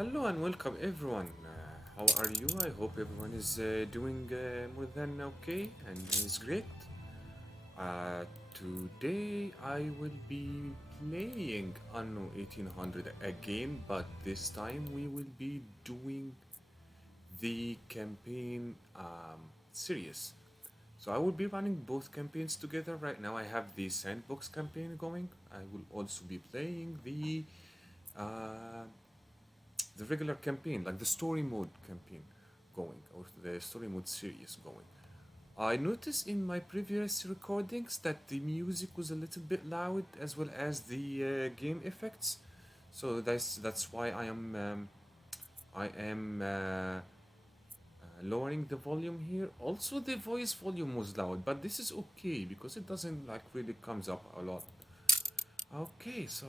Hello and welcome everyone. How are you? I hope everyone is doing more than okay and is great. Uh, Today I will be playing Anno 1800 again, but this time we will be doing the campaign series. So I will be running both campaigns together. Right now I have the sandbox campaign going. I will also be playing uh, the regular campaign, like the story mode campaign going, or the story mode series going. I noticed in my previous recordings that the music was a little bit loud as well as the game effects. So that's why I am lowering the volume here. Also, the voice volume was loud, but this is okay because it doesn't like really comes up a lot. Okay, so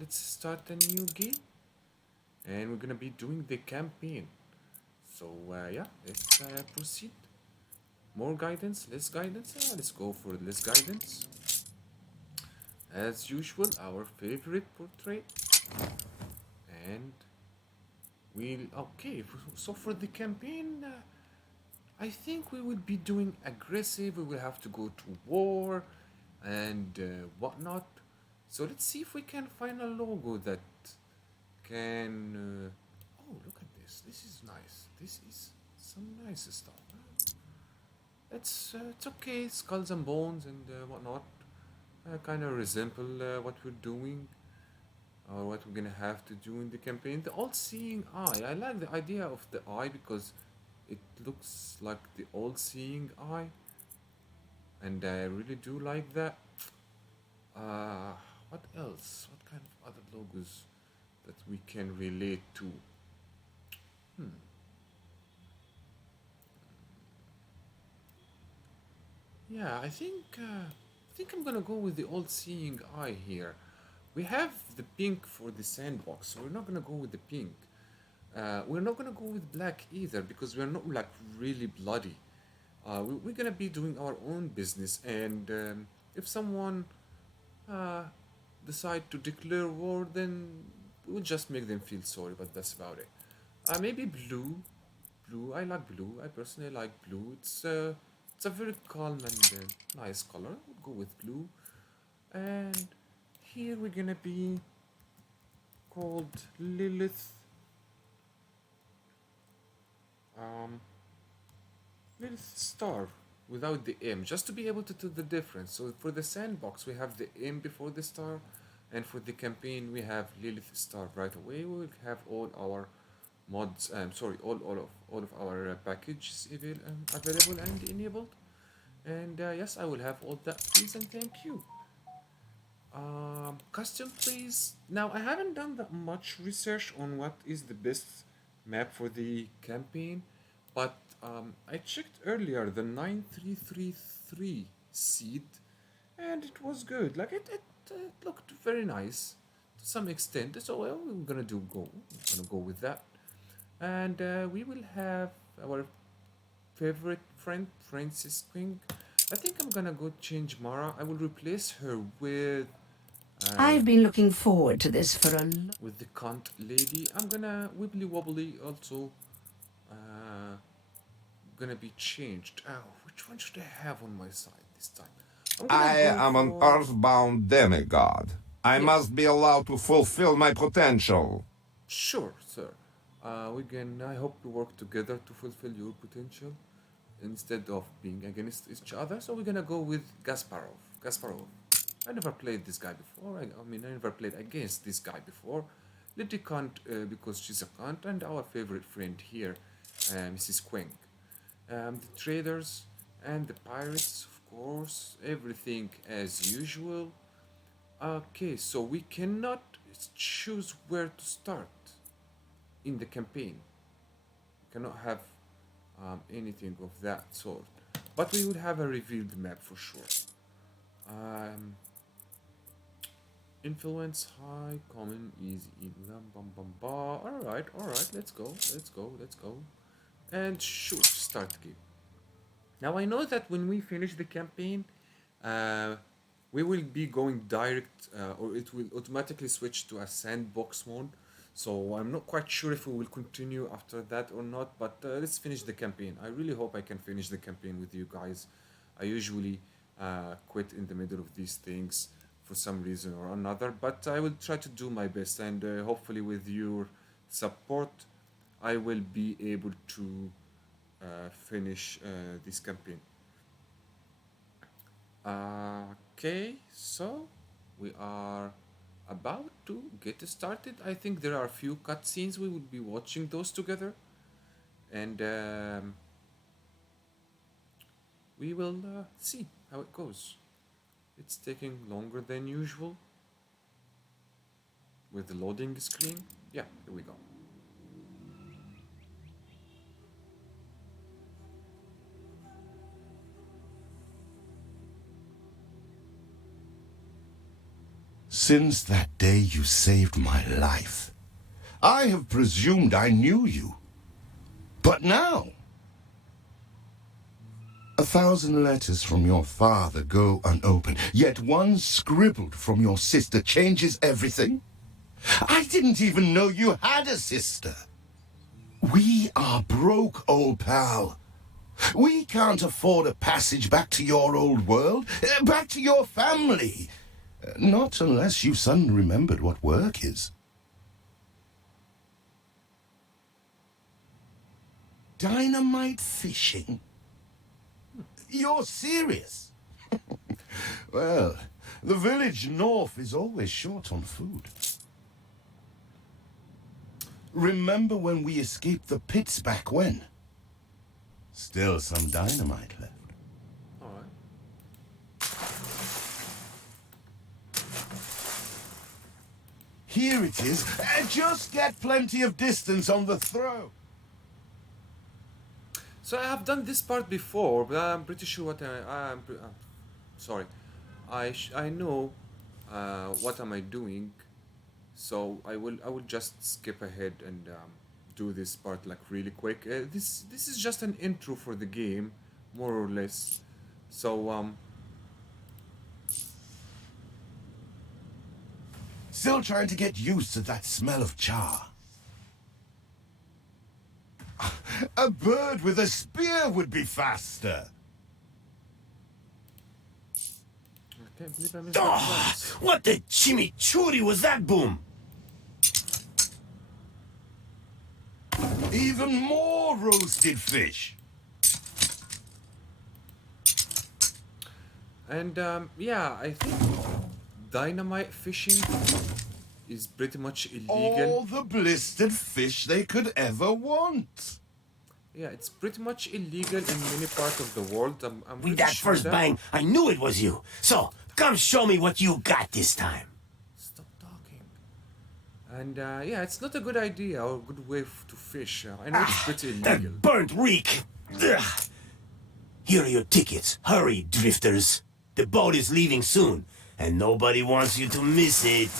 let's start a new game, and we're gonna be doing the campaign. So yeah, let's proceed. More guidance, less guidance. Let's go for less guidance. As usual, our favorite portrait. And we'll okay. So for the campaign, I think we will be doing aggressive. We will have to go to war and whatnot. So let's see if we can find a logo that can. Oh, look at this. This is nice. This is some nice stuff. It's okay. Skulls and bones and whatnot kind of resemble what we're doing or what we're gonna have to do in the campaign. The all-seeing eye. I like the idea of the eye because it looks like the all-seeing eye, and I really do like that. Uh, what else? What kind of other logos that we can relate to? Hmm. Yeah, I think I'm gonna go with the all-seeing eye here. We have the pink for the sandbox, so we're not gonna go with the pink. We're not gonna go with black either because we're not like really bloody. We're gonna be doing our own business, and if someone uh, decide to declare war, then we'll just make them feel sorry. But that's about it. Maybe blue. Blue. I like blue. I personally like blue. It's a very calm and nice color. We'll go with blue. And here we're gonna be called Lilith. Um, Lilith Star without the M, just to be able to tell the difference. So for the sandbox, we have the M before the star, and for the campaign, we have Lilith Star right away. We will have all our mods. Sorry, all of our packages available and enabled. And yes, I will have all that, please and thank you. Custom, please. Now, I haven't done that much research on what is the best map for the campaign, but I checked earlier the 9333 seed, and it was good. Like it looked very nice to some extent. So well, we're gonna do go. We're gonna go with that, and we will have our favorite friend Francis Quinn. I think I'm gonna go change Mara. I will replace her uh, I've been looking forward to this for with the cunt lady. I'm gonna wibbly wobbly also uh, gonna be changed. Oh, which one should I have on my side this time? I'm gonna I go am an for earthbound demigod. I yes, must be allowed to fulfill my potential. sure, sir. We can. I hope to work together to fulfill your potential instead of being against each other. So we're gonna go with Gasparov. Gasparov. I never played this guy before. I never played against this guy before. Lady Cunt because she's a cunt, and our favorite friend here, Mrs. Quink. The traders and the pirates, of course, everything as usual. Okay, so we cannot choose where to start in the campaign. We cannot have anything of that sort. But we would have a revealed map for sure. Um, Influence high, common, easy, bum bum ba. Alright, let's go. And shoot, start game. Now I know that when we finish the campaign, uh, we will be going direct, or it will automatically switch to a sandbox mode. So I'm not quite sure if we will continue after that or not, but let's finish the campaign. I really hope I can finish the campaign with you guys. I usually quit in the middle of these things for some reason or another, but I will try to do my best, and hopefully, with your support, I will be able to finish this campaign. Okay, so we are about to get started. I think there are a few cutscenes. We will be watching those together, and we will see how it goes. It's taking longer than usual with the loading screen. Yeah, here we go. Since that day you saved my life, I have presumed I knew you. But now, 1,000 letters from your father go unopened, yet one scribbled from your sister changes everything? I didn't even know you had a sister. We are broke, old pal. We can't afford a passage back to your old world, back to your family. Not unless you suddenly remembered what work is. Dynamite fishing? You're serious? Well, the village north is always short on food. Remember when we escaped the pits back when? Still some dynamite left. All right. Here it is. Just get plenty of distance on the throw. So I have done this part before, but I'm pretty sure sorry. I know what am I doing, so I will just skip ahead and do this part like really quick. This is just an intro for the game, more or less. So Still trying to get used to that smell of char. A bird with a spear would be faster. I can't believe I missed that once. What the chimichurri was that, Boom? Even more roasted fish. And yeah, I think dynamite fishing is pretty much illegal. All the blistered fish they could ever want. Yeah, it's pretty much illegal in many parts of the world. I'm With pretty that sure first bang, I knew it was you. So, come show me what you got this time. Stop talking. And yeah, it's not a good idea or a good way to fish. I know it's pretty illegal. That burnt reek. Ugh. Here are your tickets. Hurry, drifters. The boat is leaving soon, and nobody wants you to miss it.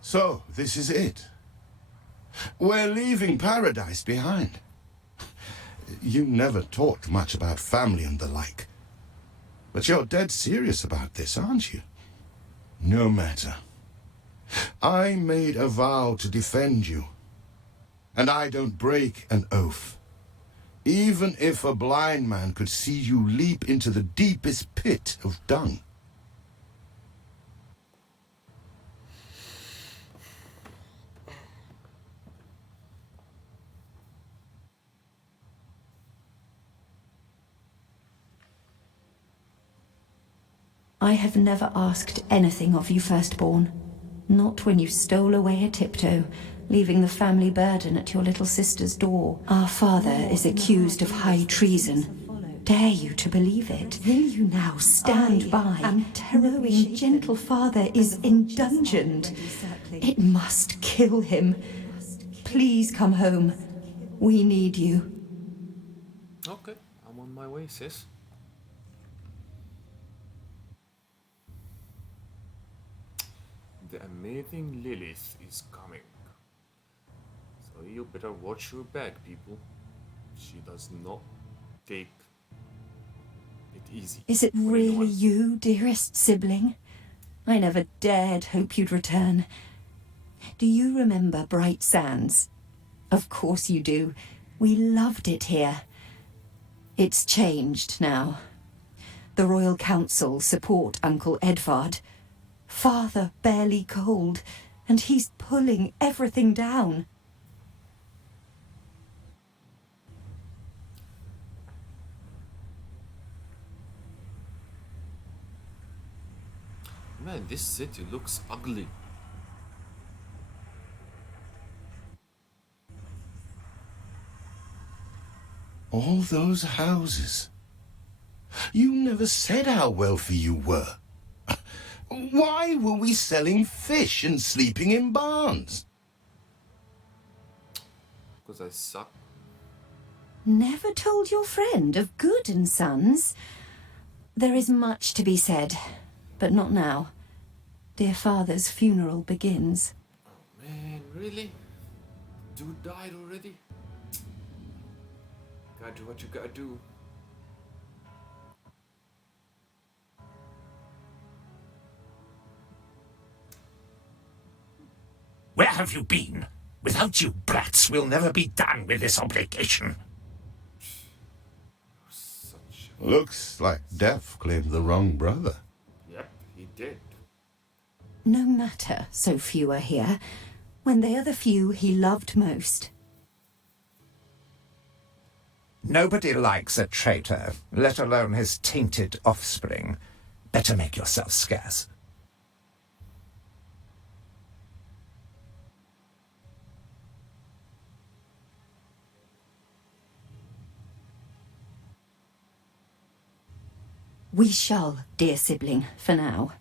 So, this is it. We're leaving paradise behind. You never talked much about family and the like. But you're dead serious about this, aren't you? No matter. I made a vow to defend you. And I don't break an oath. Even if a blind man could see you leap into the deepest pit of dung. I have never asked anything of you, firstborn. Not when you stole away a tiptoe, leaving the family burden at your little sister's door. Our father is accused of high treason. Dare you to believe it? Will you now stand by, knowing gentle father is indungeoned? It must kill him. Please come home. We need you. Okay, I'm on my way, sis. The amazing Lilith is coming. So you better watch your back, people. She does not take it easy. Is it for really anyone. you, dearest sibling? I never dared hope you'd return. Do you remember Bright Sands? Of course you do. We loved it here. It's changed now. The Royal Council support Uncle Edvard. Father barely cold, and he's pulling everything down. Man, this city looks ugly. All those houses. You never said how wealthy you were. Why were we selling fish and sleeping in barns? Because I suck. Never told your friend of Good and Sons? There is much to be said, but not now. Dear father's funeral begins. Man, really? Dude died already? Gotta do what you gotta do. Where have you been? Without you brats, we'll never be done with this obligation. Such. Looks like Death claimed the wrong brother. Yep, he did. No matter so few are here, when they are the few he loved most. Nobody likes a traitor, let alone his tainted offspring. Better make yourself scarce. We shall, dear sibling, for now.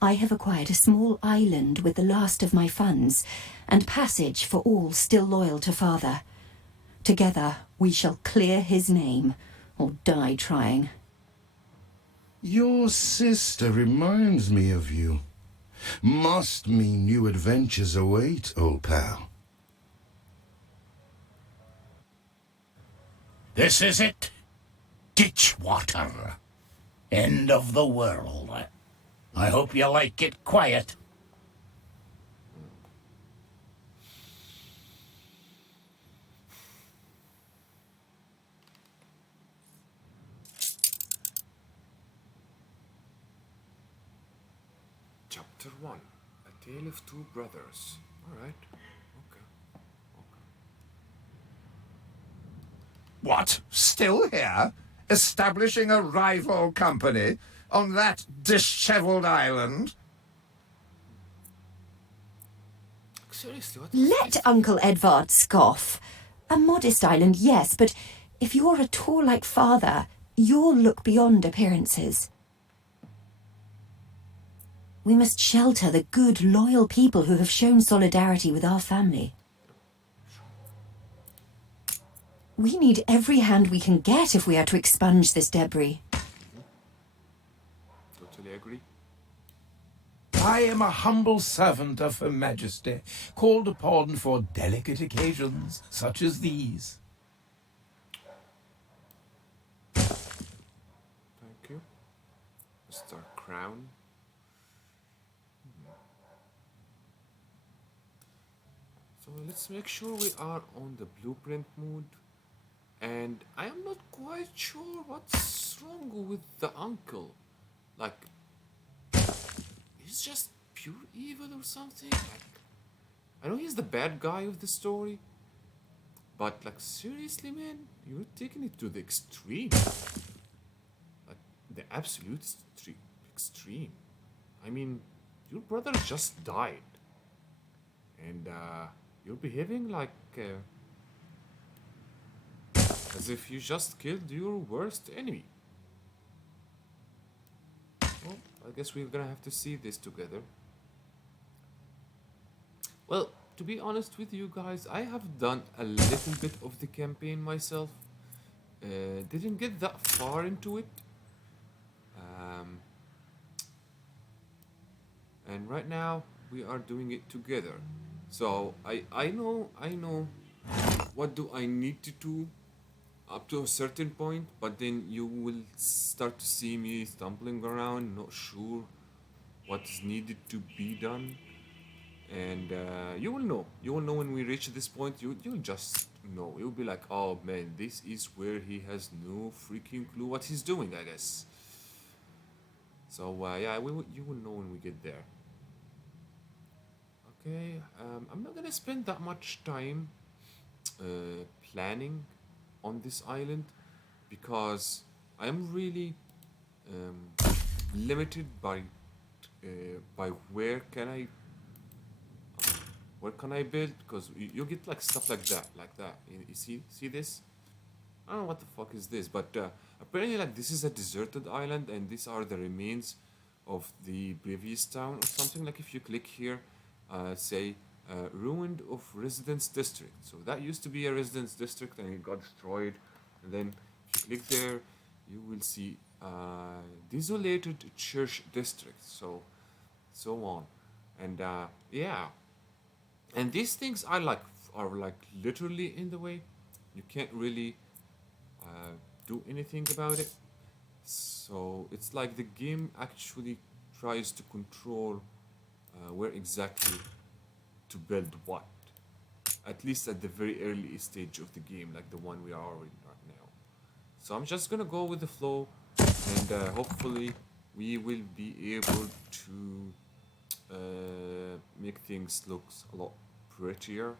I have acquired a small island with the last of my funds, and passage for all still loyal to father. Together we shall clear his name, or die trying. Your sister reminds me of you. Must mean new adventures await, old pal. This is it. Ditch water. End of the world. I hope you like it quiet. Chapter 1. A Tale of Two Brothers. Alright. Okay. What? Still here? Establishing a rival company on that disheveled island? Seriously, what? Let Uncle Edvard scoff. A modest island, yes, but if you're at all like father, you'll look beyond appearances. We must shelter the good, loyal people who have shown solidarity with our family. We need every hand we can get if we are to expunge this debris. Totally agree. I am a humble servant of Her Majesty, called upon for delicate occasions such as these. Thank you. Mr. Crown. So let's make sure we are on the blueprint mode. And I am not quite sure what's wrong with the uncle. Like, he's just pure evil or something? Like, I know he's the bad guy of the story. But, like, seriously, man? You're taking it to the extreme. Like, the absolute extreme. I mean, your brother just died. And, you're behaving like... as if you just killed your worst enemy. Well, I guess we're gonna have to see this together. Well, to be honest with you guys, I have done a little bit of the campaign myself. Didn't get that far into it. And right now, we are doing it together. So, I know what do I need to do up to a certain point, but then you will start to see me stumbling around, not sure what is needed to be done, and you will know. You will know when we reach this point. You'll just know. You'll be like, oh man, this is where he has no freaking clue what he's doing, I guess. So yeah, you will know when we get there. Okay, I'm not gonna spend that much time planning on this island because I am really limited by where can I build, because you get like stuff like that. You see this? I don't know what the fuck is this, but apparently like this is a deserted island and these are the remains of the previous town or something. Like if you click here, say ruined of residence district. So that used to be a residence district and it got destroyed. And then if you click there, you will see desolated church district. So on, and yeah, and these things are like literally in the way. You can't really do anything about it. So it's like the game actually tries to control where exactly to build what. At least at the very early stage of the game, like the one we are in right now. So I'm just gonna go with the flow, and hopefully we will be able to make things look a lot prettier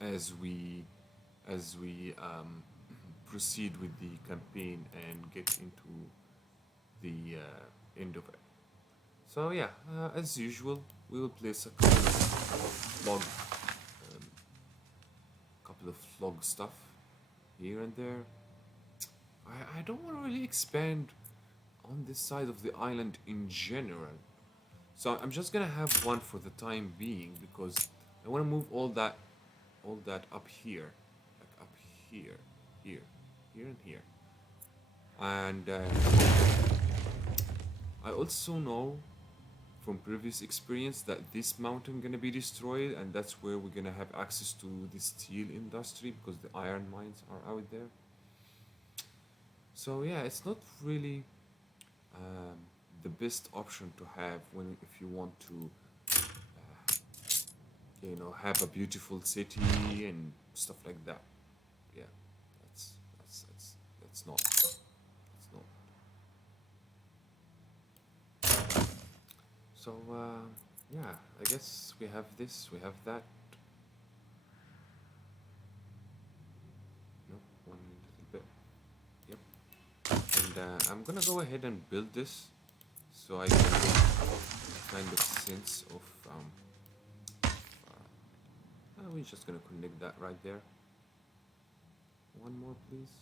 as we proceed with the campaign and get into the end of it. So yeah, as usual, we will place a couple of log stuff here and there. I don't want to really expand on this side of the island in general. So I'm just gonna have one for the time being because I want to move all that up here, like up here, here, and here. And I also know from previous experience that this mountain gonna be destroyed, and that's where we're gonna have access to the steel industry because the iron mines are out there. So yeah, it's not really the best option to have when if you want to have a beautiful city and stuff like that. Yeah, that's not. That's not. So yeah, I guess we have this, we have that. No, one little bit. Yep. And I'm gonna go ahead and build this so I can get a kind of sense of we're just gonna connect that right there. One more, please.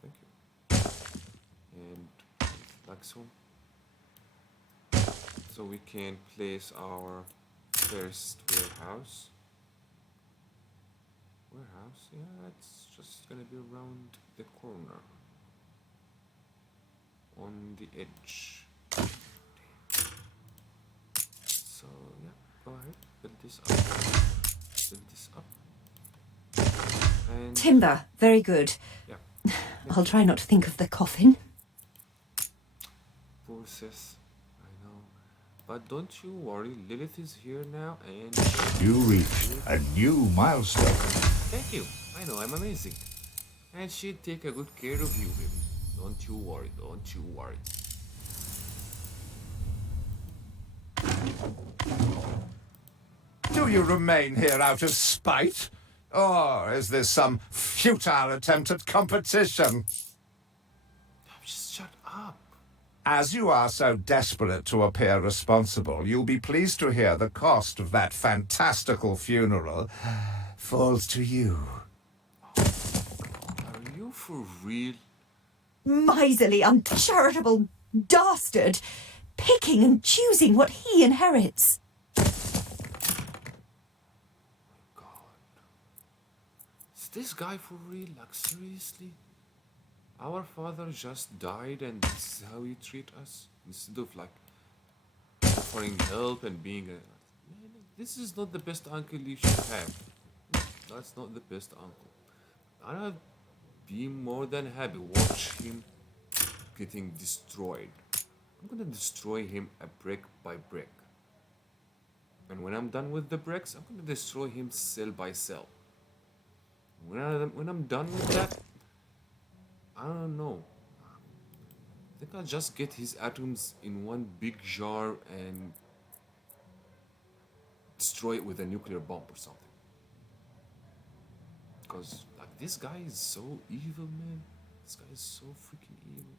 Thank you. And like so. So we can place our first warehouse. Yeah, it's just gonna be around the corner. On the edge. So yeah, go ahead, build this up. And Timber, very good. yeah. I'll try not to think of the coffin. Process, I know. But don't you worry, Lilith is here now and You reach a new milestone. thank you. I know, I'm amazing. And she'll take a good care of you, baby. Don't you worry, don't you worry. Do you remain here out of spite? Or is this some futile attempt at competition? Just shut up. As you are so desperate to appear responsible, you'll be pleased to hear the cost of that fantastical funeral falls to you. Are you for real? Miserly, uncharitable dastard! Picking and choosing what he inherits. Is this guy for real? Like, seriously? Our father just died and this is how you treat us? Instead of, like, offering help and being a... Man, this is not the best uncle you should have. That's not the best uncle. I'll be more than happy watch him getting destroyed. I'm gonna destroy him a brick by brick. And when I'm done with the bricks, I'm gonna destroy him cell by cell. When I'm done with that, I don't know. I think I'll just get his atoms in one big jar and destroy it with a nuclear bomb or something. Because like this guy is so evil, man. This guy is so freaking evil.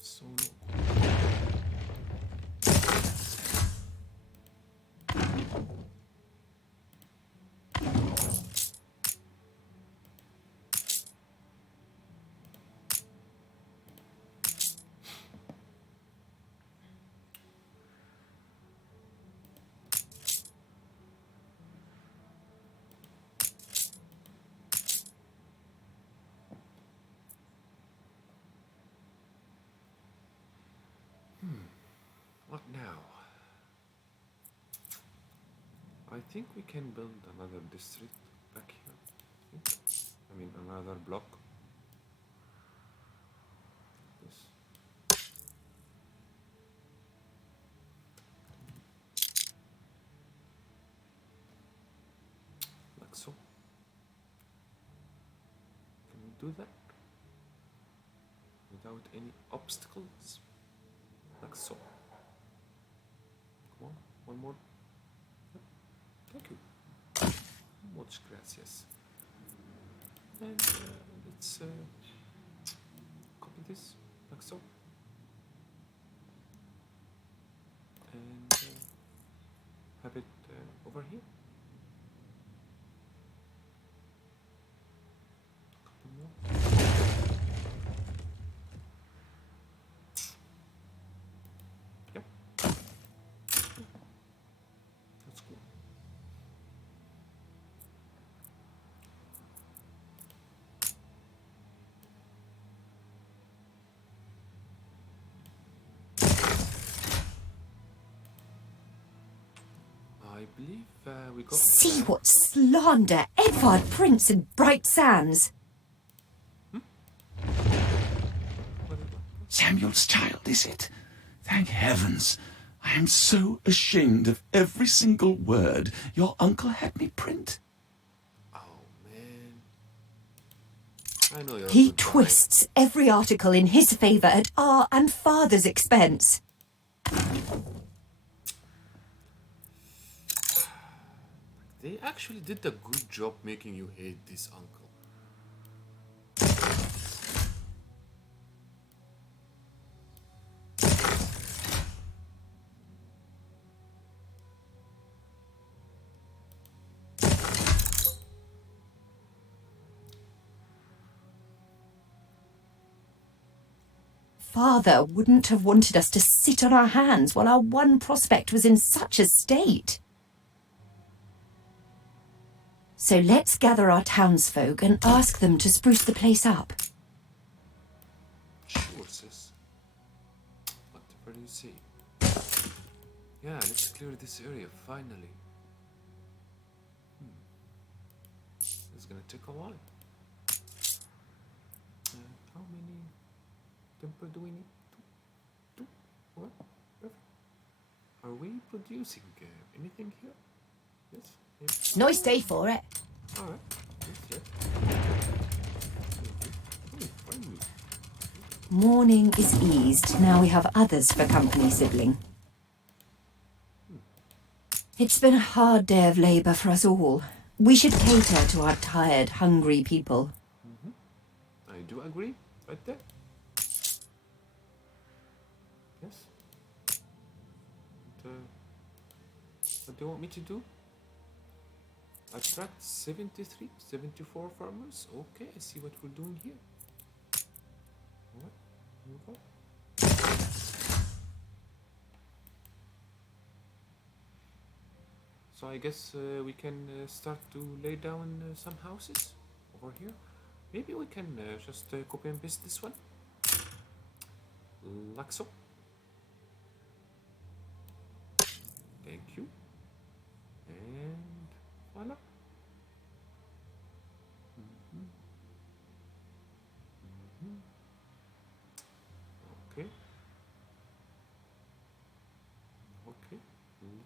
So no. What now? I think we can build another district back here. I mean another block. This. Like so. Can we do that? Without any obstacles? Like so. Come on, one more. Yep. Thank you. Muchas gracias. And let's copy this like so. And have it over here. Couple more. Yep. That's cool. I believe we got. See what slander Edvard Prince and Bright Sands. Samuel's child, is it? Thank heavens. I am so ashamed of every single word your uncle had me print. Oh man. I know you're. He twists every article in his favour at our and father's expense. They actually did a good job making you hate this uncle. Father wouldn't have wanted us to sit on our hands while our one prospect was in such a state. So let's gather our townsfolk and ask them to spruce the place up. Sure, sis. Whatever you say. Yeah, let's clear this area finally. It's gonna take a while. How many temper do we need? Two? What? Perfect. Are we producing anything here? Yes? Yes. Nice day for it. Alright. Yes, yes. Finally. Morning is eased. Now we have others for company, sibling. It's been a hard day of labour for us all. We should cater to our tired, hungry people. I do agree. Right there. Yes. What do you want me to do? Attract 73, 74 farmers? Okay, I see what we're doing here. Alright, here we go. So I guess we can start to lay down some houses over here. Maybe we can just copy and paste this one. Like so. Thank you. And voila.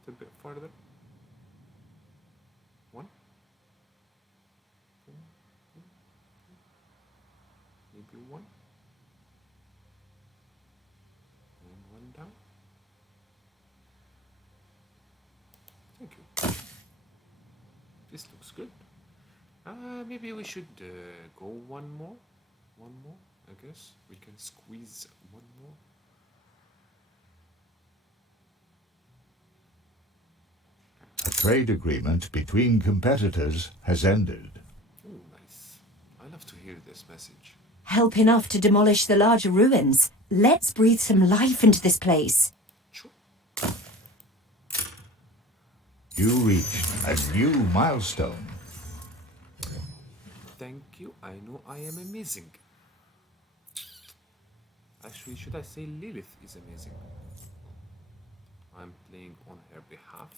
little bit farther. One. Maybe one. And one down. Thank you. This looks good. Maybe we should go one more. One more, I guess. We can squeeze one more. A trade agreement between competitors has ended. Oh, nice. I love to hear this message. Help enough to demolish the larger ruins. Let's breathe some life into this place. Sure. You reached a new milestone. Thank you. I know I am amazing. Actually, should I say Lilith is amazing? I'm playing on her behalf.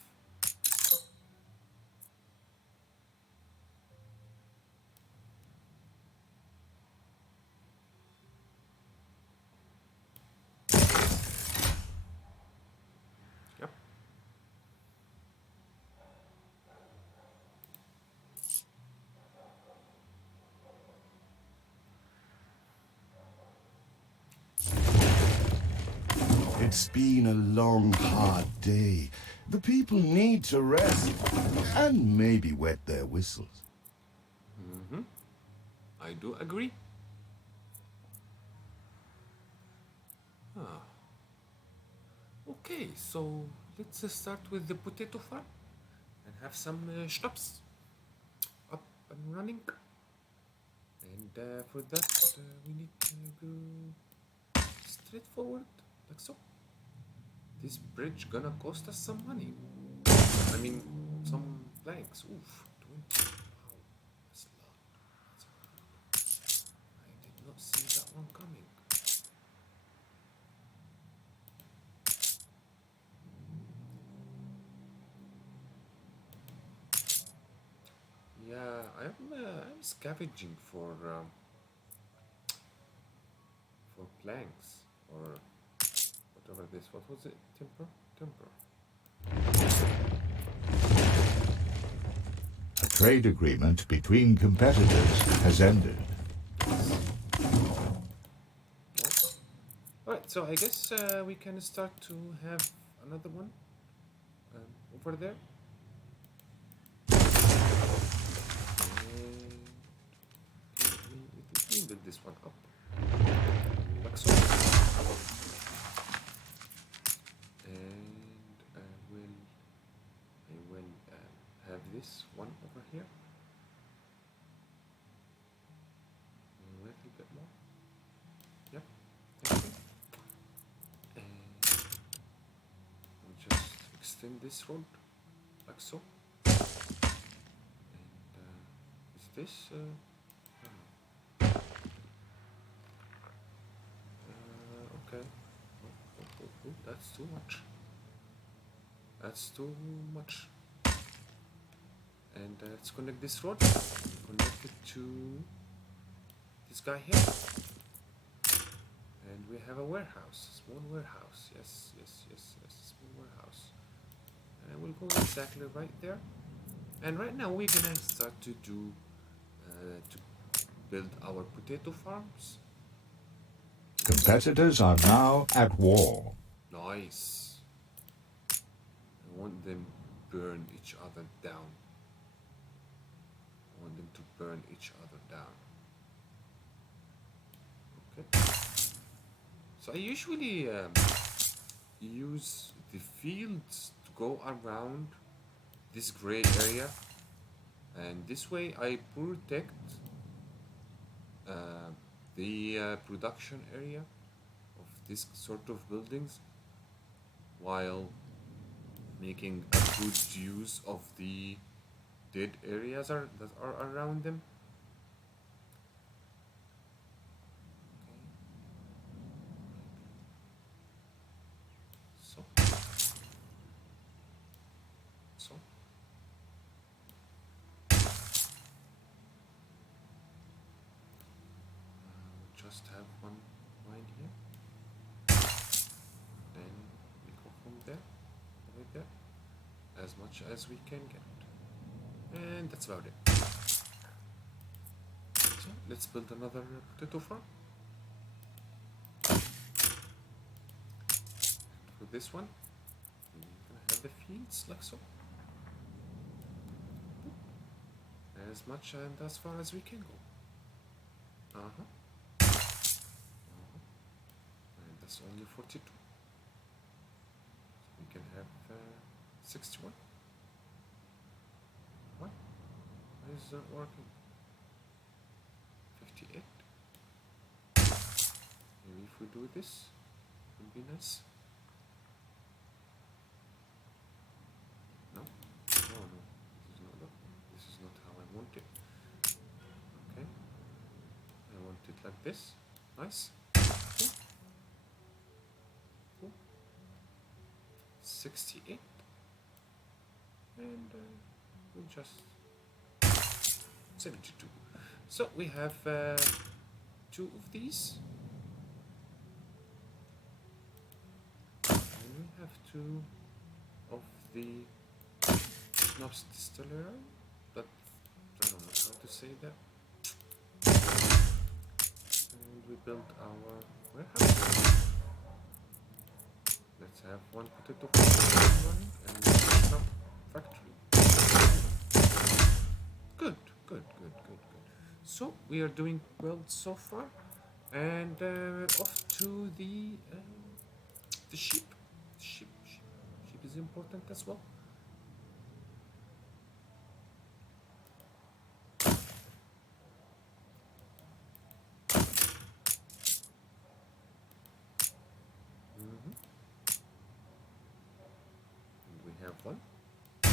Yep. It's been a long, hard day. The people need to rest and maybe wet their whistles. I do agree. Ah. Okay, so let's start with the potato farm and have some schnapps up and running. And for that, we need to go straight forward, like so. This bridge gonna cost us some money. I mean, some planks. Oof, 20. Wow, that's a lot. That's a lot. I did not see that one coming. Yeah, I'm scavenging for planks or whatever this. What was it? Timber. A trade agreement between competitors has ended. Alright, so I guess we can start to have another one over there. We can build this one up. Like so. And I will have this one over here. A little bit more. Yep. Thank you. And we'll just extend this road like so. And is this? Okay. Oh, that's too much. That's too much. And let's connect this road. Connect it to this guy here. And we have a warehouse, small warehouse. Yes, small warehouse. And we'll go exactly right there. And right now we're gonna start to do, to build our potato farms. Competitors are now at war. Nice. I want them to burn each other down. I want them to burn each other down. Okay. So I usually use the fields to go around this gray area, and this way I protect the production area of this sort of buildings while making a good use of the dead areas that are around them. Okay. So. Just have one line here. Then we go from there, right there. as much as we can get. And that's about it. So let's build another potato farm. With this one, we're gonna have the fields like so. As much and as far as we can go. And that's only 42. So we can have 61. What? Why is that working? 58. Maybe if we do this, it would be nice. No? Oh no. This is not how I want it. Okay. I want it like this. Nice. Okay. Cool. 68. And we'll just 72. So we have 2 of these. And we have 2 of the schnapps distiller, but I don't know how to say that. And we built our warehouse. Let's have 1 potato factory running and 1 schnapps factory. Good. So we are doing well so far, and off to the sheep. Sheep is important as well. And we have 1, 2,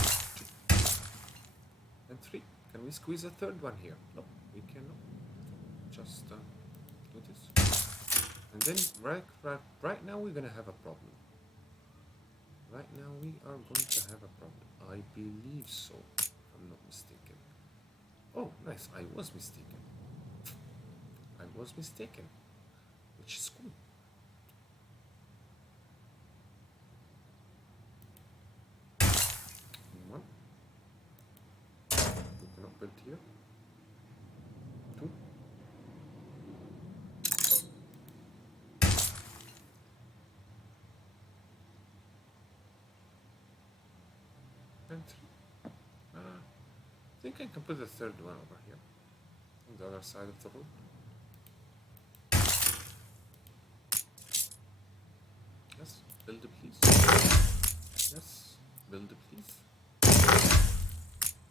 and 3. Can we squeeze a third one here? No, we cannot. Just do this. And then right now we're gonna have a problem. Right now we are going to have a problem. I believe so, if I'm not mistaken. Oh, nice. I was mistaken. Which is cool. One. We cannot build here. 2. And 3. I think I can put the third one over here, on the other side of the road. Yes, build it please. Yes, build it please.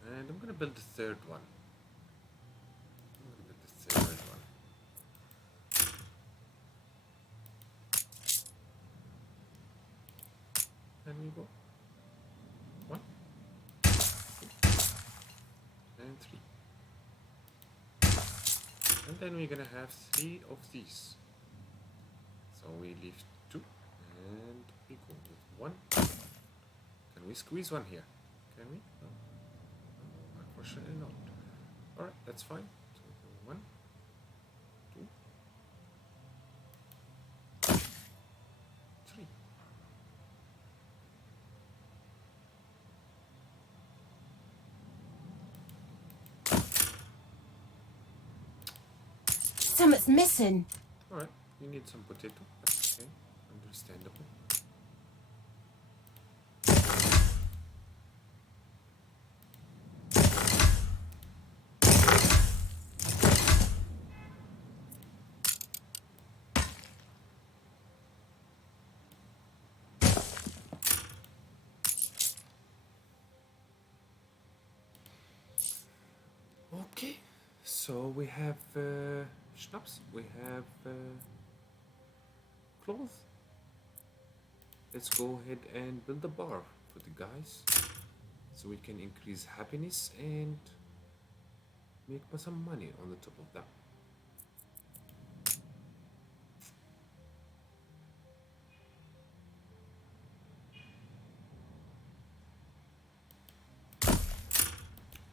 And I'm gonna build the third one. And we go 1, 2, and 3. And then we're gonna have 3 of these. So we leave 2 and we go with 1. Can we squeeze 1 here? Can we? No. Unfortunately not. Alright, that's fine. So we go 1, 2, 3. Something's missing. Alright, you need some potato. That's okay. Understandable. Okay, so we have schnapps, we have clothes. Let's go ahead and build a bar for the guys so we can increase happiness and make some money on the top of that.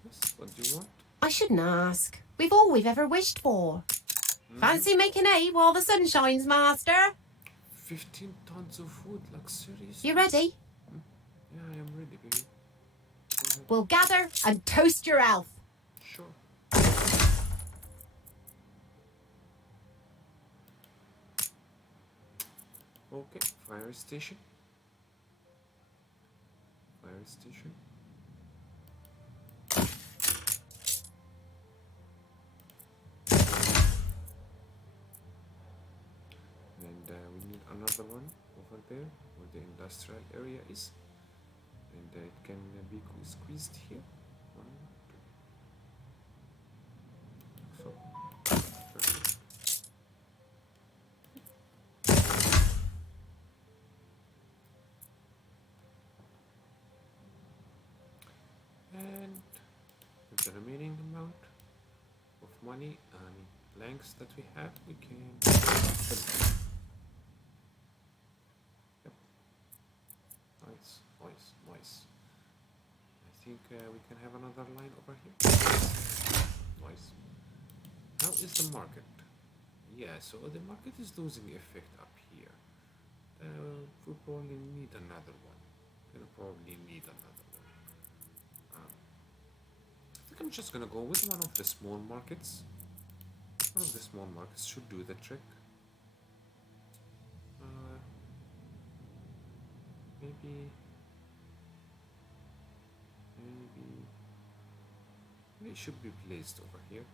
Yes, what do you want? I shouldn't ask. We've all we've ever wished for. Fancy making hay while the sun shines, master? 15 tons of wood, like seriously? You ready? Yeah, I am ready, baby. We'll gather and toast your elf. Sure. Okay, fire station. Fire station. And we need another one over there where the industrial area is. And it can be squeezed here. One, two. So, perfect. And with the remaining amount of money and planks that we have, we can. Yep. Nice, nice, nice. I think we can have another line over here. Nice. How is the market? Yeah, so the market is losing effect up here. We probably need another one. We'll probably need another one. I think I'm just gonna go with one of the small markets. One of the small markets should do the trick. Maybe it should be placed over here.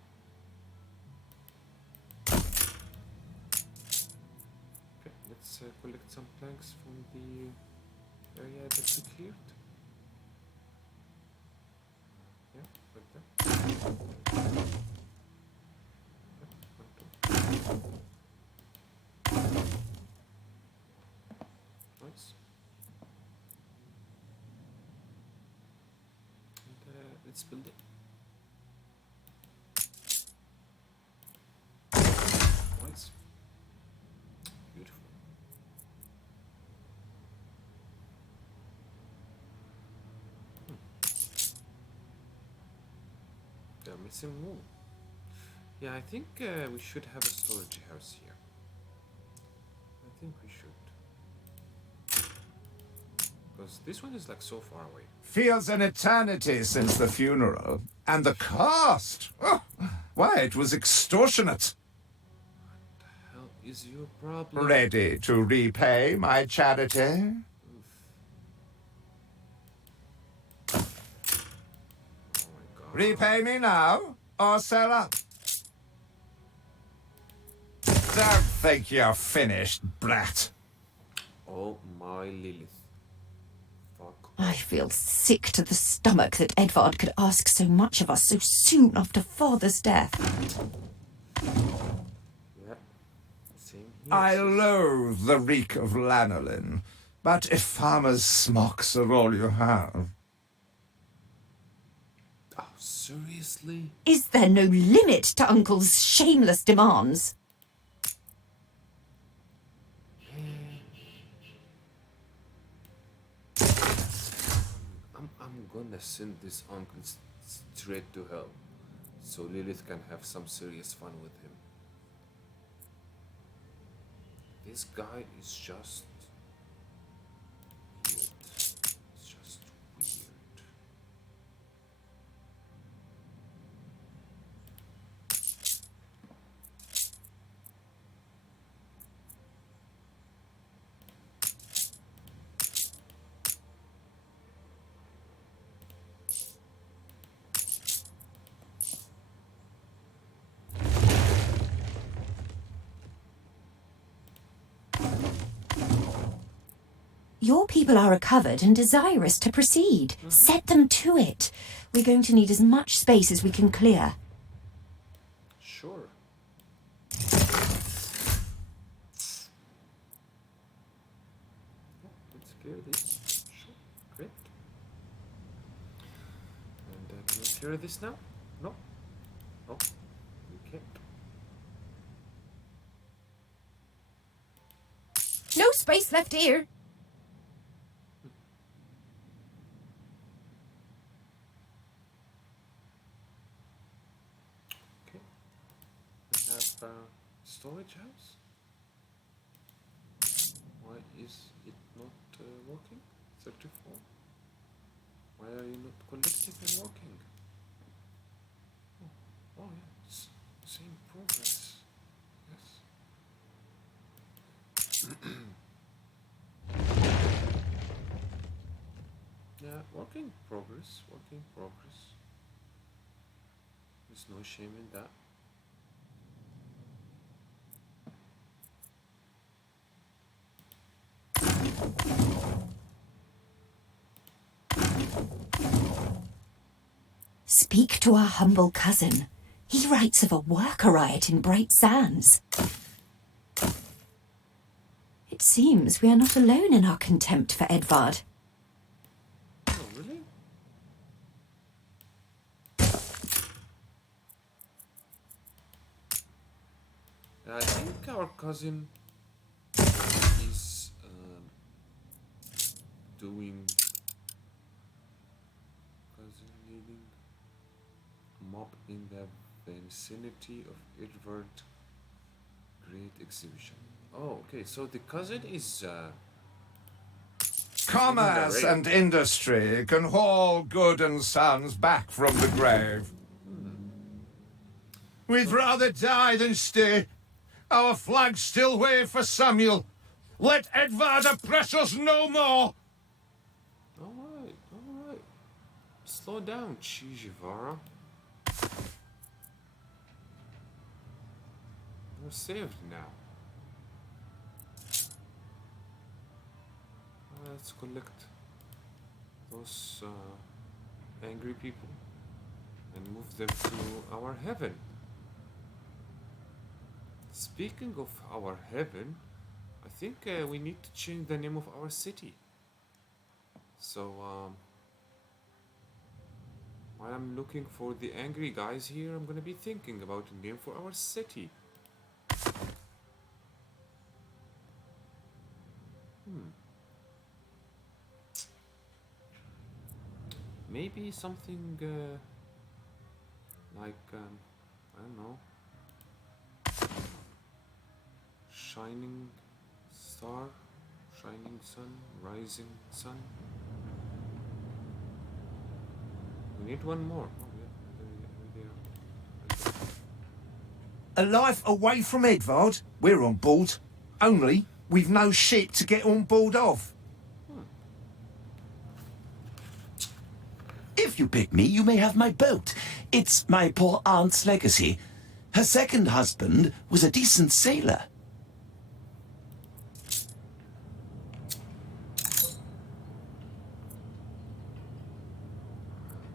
Okay, let's collect some planks from the area that we cleared. Yeah, like that. Nice. And let's build it. Nice. Beautiful. The missing wall. Yeah, I think we should have a storage house here. I think we should. Because this one is like so far away. Feels an eternity since the funeral. And the cost! Oh, why, it was extortionate. What the hell is your problem? Ready to repay my charity? Oh my god. Repay me now, or sell up? Don't think you're finished, brat. Oh my Lilith. Fuck. I feel sick to the stomach that Edvard could ask so much of us so soon after father's death. Yeah. Same here. I sis. loathe the reek of lanolin, but if farmers' smocks are all you have... Oh, seriously? Is there no limit to Uncle's shameless demands? I'm gonna send this uncle straight to hell, so Lilith can have some serious fun with him. This guy is just weird. It's just weird. Your people are recovered and desirous to proceed. Set them to it. We're going to need as much space as we can clear. Sure. Let's clear this. Sure. Great. And can we clear this now? No. No. We can't. No space left here. Okay. We have storage house. Why is it not working? 34. Why are you not collecting and working? Oh yeah, it's same progress. Yes. Yeah, working progress, working progress. There's no shame in that. Speak to our humble cousin. He writes of a worker riot in Bright Sands. It seems we are not alone in our contempt for Edvard. Oh, really? I think our cousin is doing leading a mob in the vicinity of Edward Great Exhibition. Oh, okay. So the cousin is Commerce and industry can haul good and sons back from the grave. We'd rather die than stay. Our flags still wave for Samuel. Let Edvard oppress us no more. all right. Slow down, Chijivara. We're saved now. Let's collect those angry people and move them to our heaven. Speaking of our heaven, I think we need to change the name of our city. So, while I'm looking for the angry guys here, I'm gonna be thinking about a name for our city. Maybe something like, I don't know, shining star, shining sun, rising sun. We need one more. Oh yeah, there. A life away from Edvard? We're on board. Only we've no ship to get on board of. If you pick me, you may have my boat. It's my poor aunt's legacy. Her second husband was a decent sailor.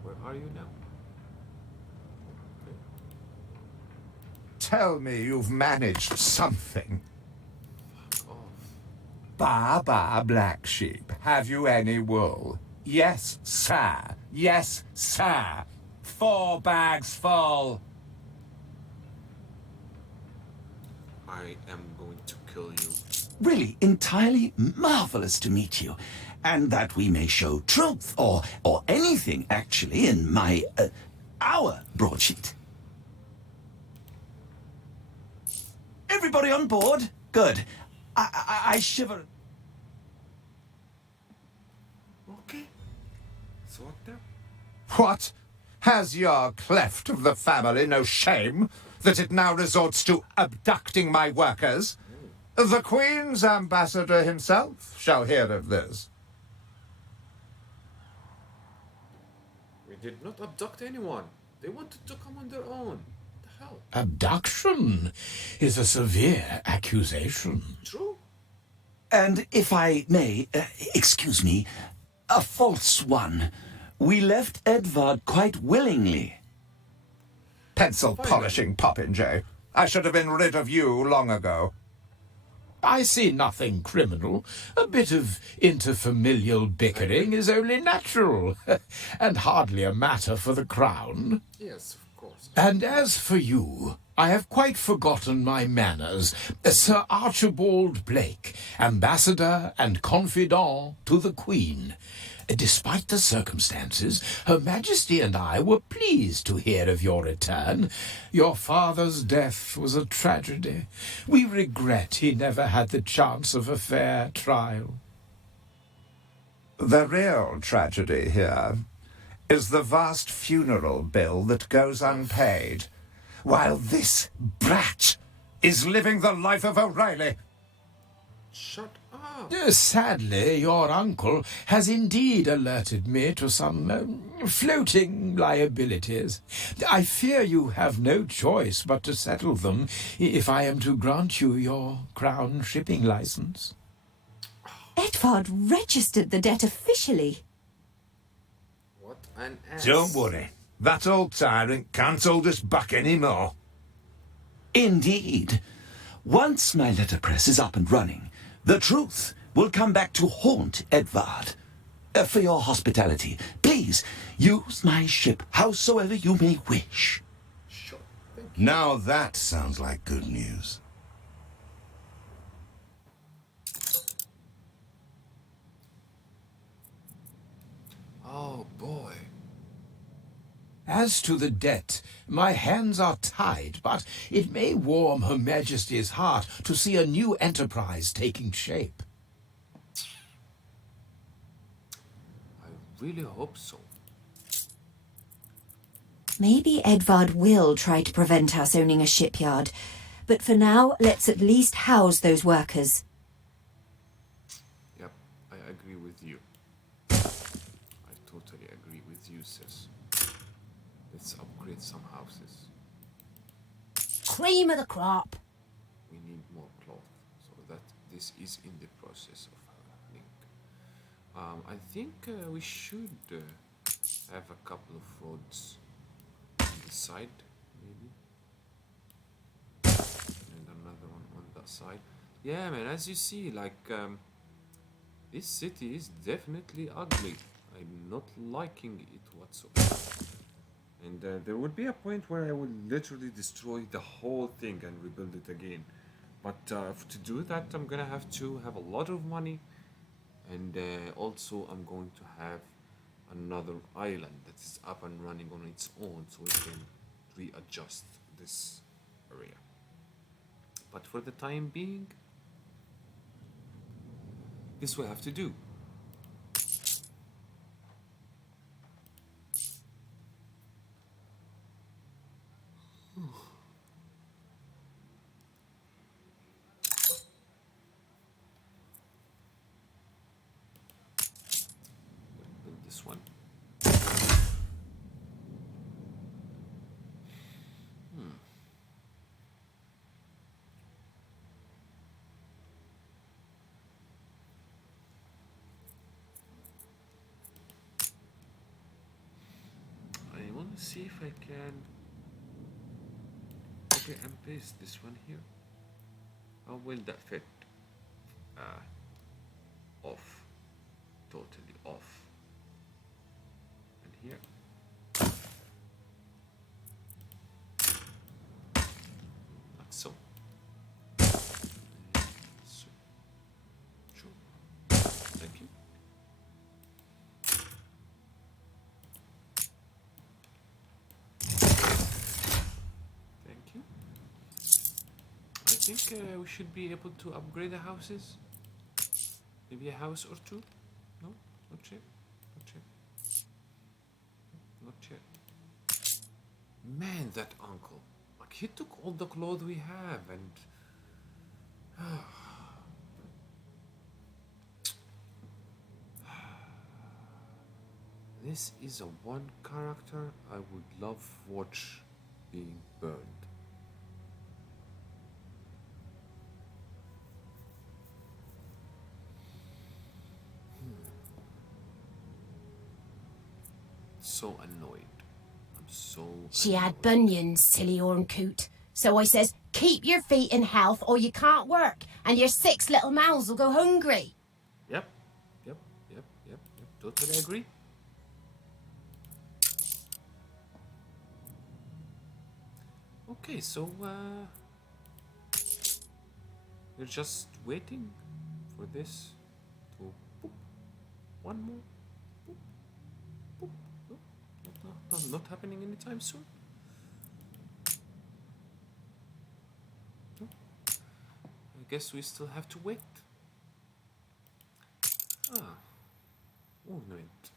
Where are you now? Okay. Tell me you've managed something. Fuck off. Ba, black sheep, have you any wool? Yes, sir. Yes, sir. 4 bags full. I am going to kill you. Really, entirely marvelous to meet you. And that we may show truth, or anything, actually, in my, our broadsheet. Everybody on board? Good. I shiver. Okay. So what now? What? Has your cleft of the family no shame that it now resorts to abducting my workers? The Queen's ambassador himself shall hear of this. We did not abduct anyone. They wanted to come on their own. What the hell? Abduction is a severe accusation. True. And if I may, excuse me, a false one. We left Edvard quite willingly. Pencil polishing popinjay. I should have been rid of you long ago. I see nothing criminal. A bit of interfamilial bickering is only natural, and hardly a matter for the crown. Yes, of course. And as for you, I have quite forgotten my manners. Sir Archibald Blake, ambassador and confidant to the Queen. Despite the circumstances, Her Majesty and I were pleased to hear of your return. Your father's death was a tragedy. We regret he never had the chance of a fair trial. The real tragedy here is the vast funeral bill that goes unpaid, while this brat is living the life of O'Reilly. Shut up. Sadly, your uncle has indeed alerted me to some floating liabilities. I fear you have no choice but to settle them if I am to grant you your crown shipping license. Edvard registered the debt officially. What an ass. Don't worry. That old tyrant can't hold us back anymore. Indeed. Once my letterpress is up and running, the truth will come back to haunt Edvard. For your hospitality, please use my ship howsoever you may wish. Sure. Now that sounds like good news. Oh boy. As to the debt, my hands are tied, but it may warm Her Majesty's heart to see a new enterprise taking shape. I really hope so. Maybe Edvard will try to prevent us owning a shipyard, but for now, let's at least house those workers. Yep, I agree with you. I totally agree with you, sis. Let's upgrade some houses. Cream of the crop. We need more cloth, so that this is in the process of happening. I think we should have a couple of roads on the side, maybe. And another one on that side. Yeah, man, as you see, like, this city is definitely ugly. I'm not liking it whatsoever. And there would be a point where I would literally destroy the whole thing and rebuild it again. But to do that, I'm gonna have to have a lot of money. And also, I'm going to have another island that is up and running on its own, so we can readjust this area. But for the time being, this will have to do. Build this one. I want to see if I can copy and paste this one here. How will that fit? Off. Totally off. And here. Like so. So. Sure. Thank you. Thank you. I think we should be able to upgrade the houses. Maybe a house or two. No, not yet. Not yet. Not yet. Man, that uncle. Like, he took all the clothes we have and... This is a one character I would love watch being burned. So annoyed. I'm so She had annoyed. bunions, silly coot. So I says, keep your feet in health or you can't work, and your 6 little mouths will go hungry. Yep. Totally agree. Okay, so we're just waiting for this to boop. One more. Boop. Boop. No, not happening anytime soon. No. I guess we still have to wait. Ornament.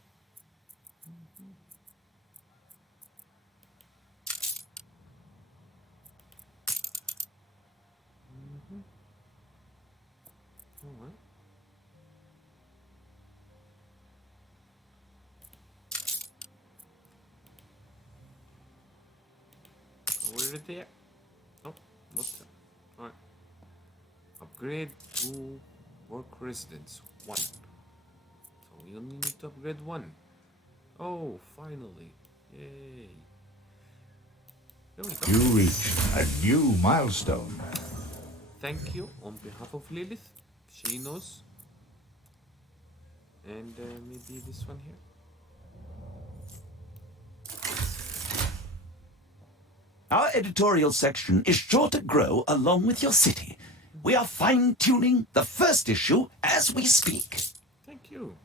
already there? Nope, not there. Alright. Upgrade to work residence 1. So we only need to upgrade 1. Oh, finally. Yay. There we go. You reach a new milestone. Thank you on behalf of Lilith. She knows. And maybe this one here. Our editorial section is sure to grow along with your city. We are fine-tuning the first issue as we speak. Thank you.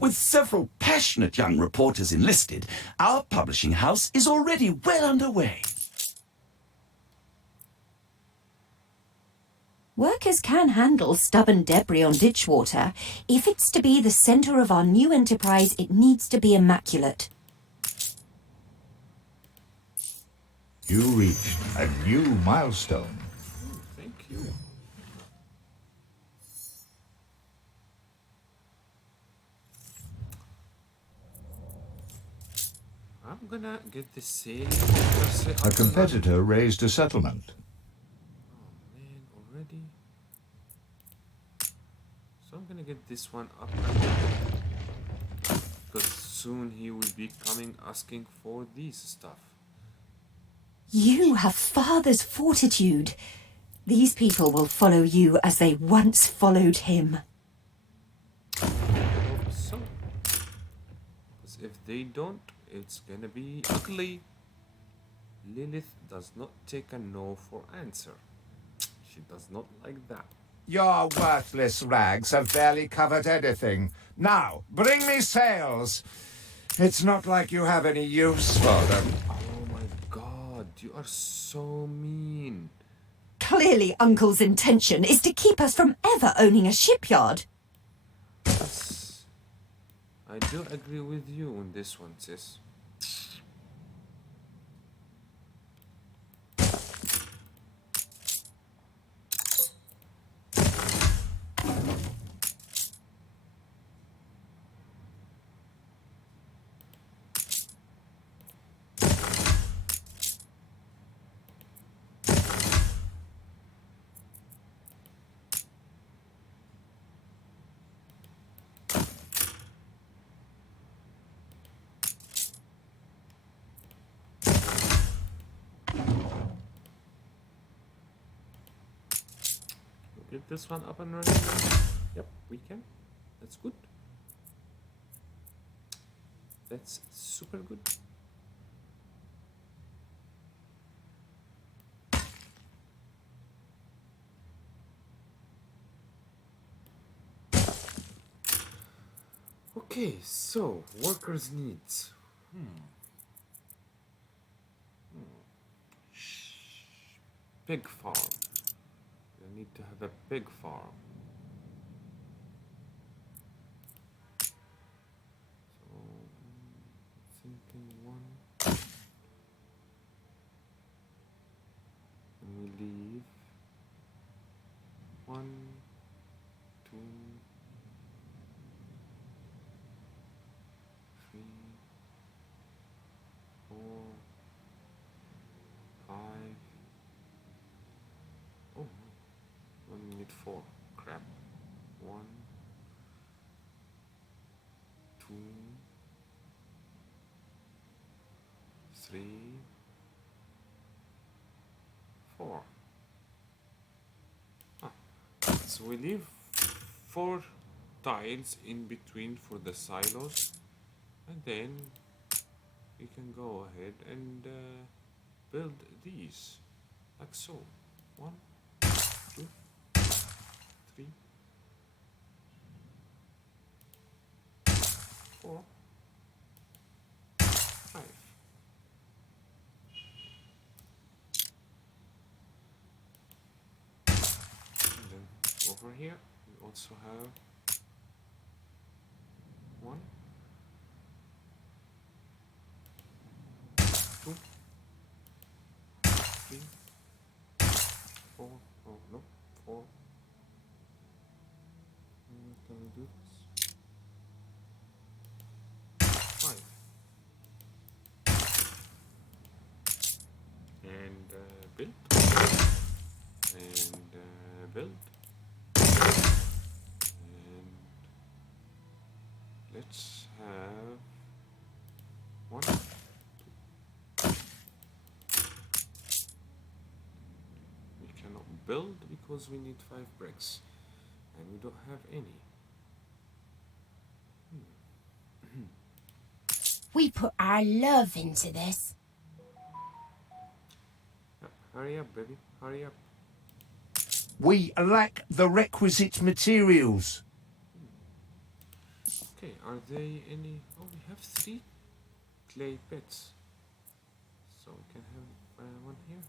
With several passionate young reporters enlisted, our publishing house is already well underway. Workers can handle stubborn debris on ditchwater. If it's to be the centre of our new enterprise, it needs to be immaculate. You reached a new milestone. Thank you. I'm gonna get the sale. A competitor raised a settlement. Oh man, already. So I'm gonna get this one up. Because soon he will be coming asking for this stuff. You have father's fortitude. These people will follow you as they once followed him. I hope so. Because if they don't, it's gonna be ugly. Lilith does not take a no for answer. She does not like that. Your worthless rags have barely covered anything. Now, bring me sails. It's not like you have any use for them. Oh my god, you are so mean. Clearly, Uncle's intention is to keep us from ever owning a shipyard. Yes. I do agree with you on this one, sis. Get this one up and running now. Yep, we can. That's good. That's super good. Okay, so workers' needs. Pig farm. I need to have a pig farm. So, thinking one. And we leave 1, 2, 3, 4, 5. Oh, we only need 4. Crap. 1, 2, 3, 4. So we leave 4 tiles in between for the silos, and then we can go ahead and build these like so. 1, 2, 3, 4, 5. And then over here we also have 1, 2, 3, 4. Oh no, 4. Can we do this? 5. build and build, and let's have one. We cannot build because we need 5 bricks, and we don't have any. We put our love into this. Hurry up, baby. Hurry up. We lack the requisite materials. Okay, are they any... Oh, we have 3 clay pits. So we can have one here.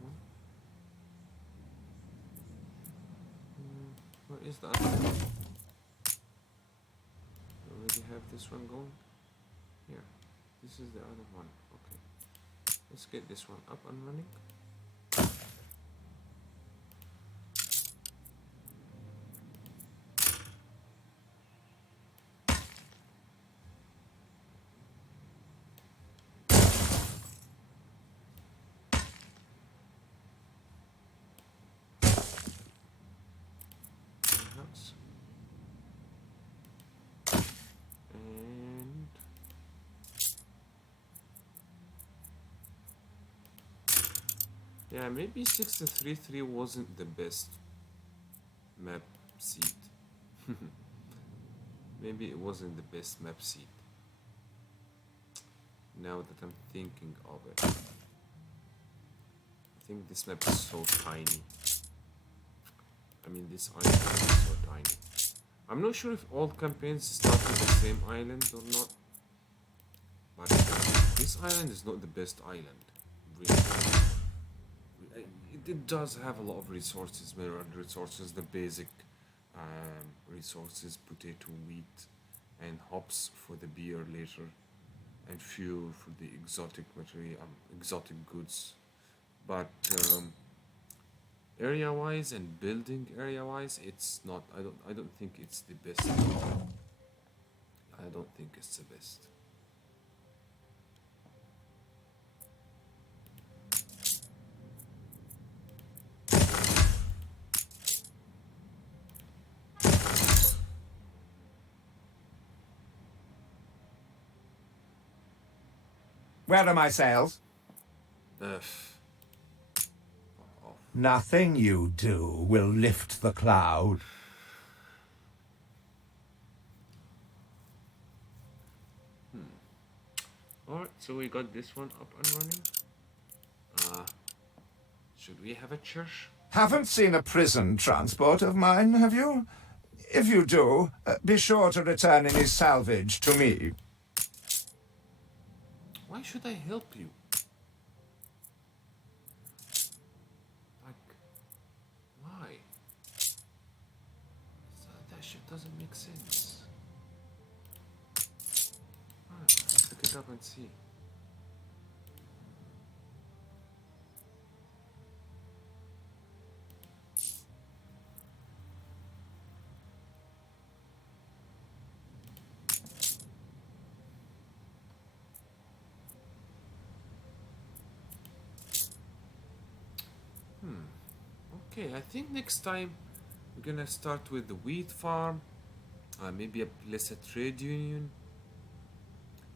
One. Where is the other one? We already have this one going. Here. This is the other one. Okay. Let's get this one up and running. Perhaps. And yeah, maybe 63.3 wasn't the best map seed. Maybe it wasn't the best map seed. Now that I'm thinking of it, I think this map is so tiny. I mean, this island is so tiny. I'm not sure if all campaigns start with the same island or not, but this island is not the best island, really. It does have a lot of resources, mineral resources, the basic resources, potato, wheat, and hops for the beer later, and fuel for the exotic material, exotic goods. But area-wise and building area-wise, it's not. I don't think it's the best. I don't think it's the best. Where are my sails? Fuck off. Nothing you do will lift the cloud. Alright, so we got this one up and running. Should we have a church? Haven't seen a prison transport of mine, have you? If you do, be sure to return any salvage to me. Why should I help you? Like, why? That shit doesn't make sense. Alright, let's look it up and see. Okay, I think next time we're gonna start with the wheat farm, maybe a lesser trade union.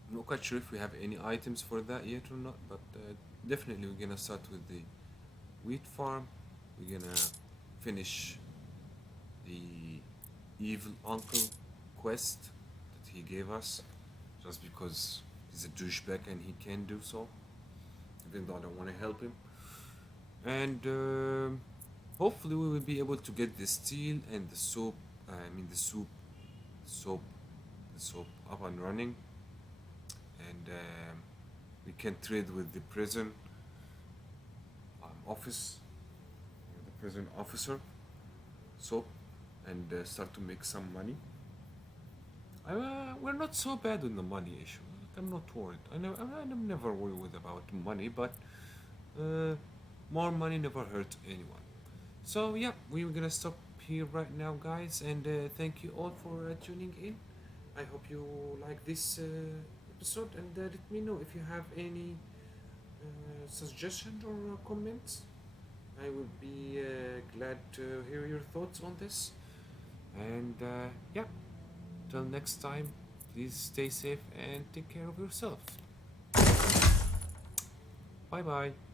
I'm not quite sure if we have any items for that yet or not, but definitely we're gonna start with the wheat farm. We're gonna finish the evil uncle quest that he gave us, just because he's a douchebag and he can do so, even though I don't want to help him. And hopefully we will be able to get the steel and the soap, the soap up and running, and we can trade with the prison office, the prison officer, soap, and start to make some money. We're not so bad on the money issue. I'm not worried. I'm never worried about money, but more money never hurt anyone. So yeah, we're gonna stop here right now, guys, and thank you all for tuning in. I hope you like this episode, and let me know if you have any suggestions or comments. I will be glad to hear your thoughts on this. And yeah, till next time, please stay safe and take care of yourself. Bye bye.